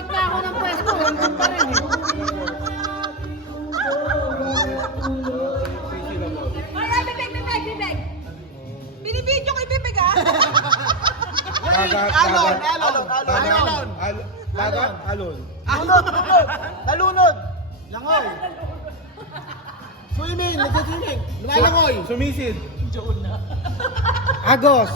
Lumipat na ako ng pwesto. Nandun pa rin eh. Ay, bibig. Binibidyo ko ibibig ah. Dagat, Alon. Dagat, alon. Talunod. Langoy. Swimming. Nagsa-swimming. Lumalangoy. Sumisid. Agos.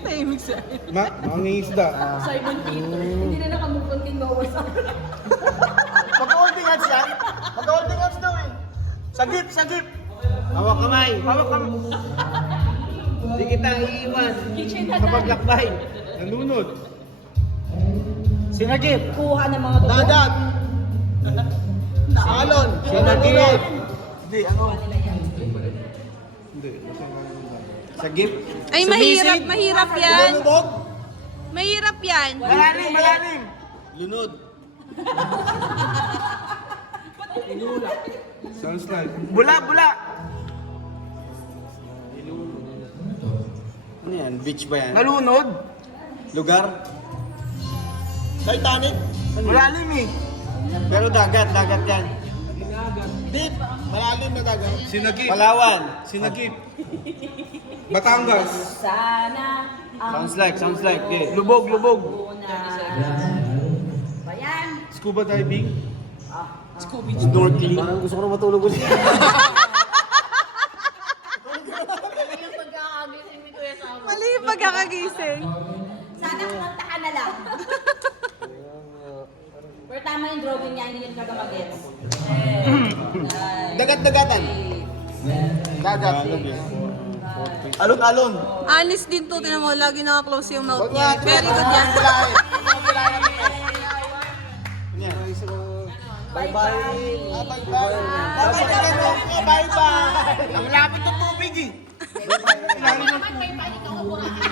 Tahimik siya. Mangingisda. Simon Tito. Hindi na nakamupon kay Noah sa... Pag-holding hands yan. Pag-holding hands daw eh. Sagip. Hawak kamay. Hindi kita iiwan. Kitchen na Kapag lakbay. Nalunod. Sinagip. Kuha ng mga tubo. Dagat. Alon. Sinagip. Hindi, ano? Hindi. Sagip. Ay, mahirap yan. Lumubog. Mahirap yan. Malalim. Lunod. Sounds like. Bula. Ano yan? Beach ba yan? Nalunod? Lugar? Titanic? Malalim eh. Pero dagat yan. Deep. Malalim na dagat. Sinagip. Palawan. Sinagip. Batangas. Sana ang Sounds like. Okay. Lubog. bayan. Scuba diving. Snorkeling. Parang gusto ko na matulog ulit. Mali yung pagkakagising. Sana kumanta ka na lang. Pero tama yung drawing niya, hindi niya kagamagets. Dagat-dagatan. Dagat. Alon. Honest din to, tinan mo, lagi naka-close yung mouth niya. Very good yan. Bye-bye. Bye-bye. Ang lapit ng tubig eh. Bye-bye.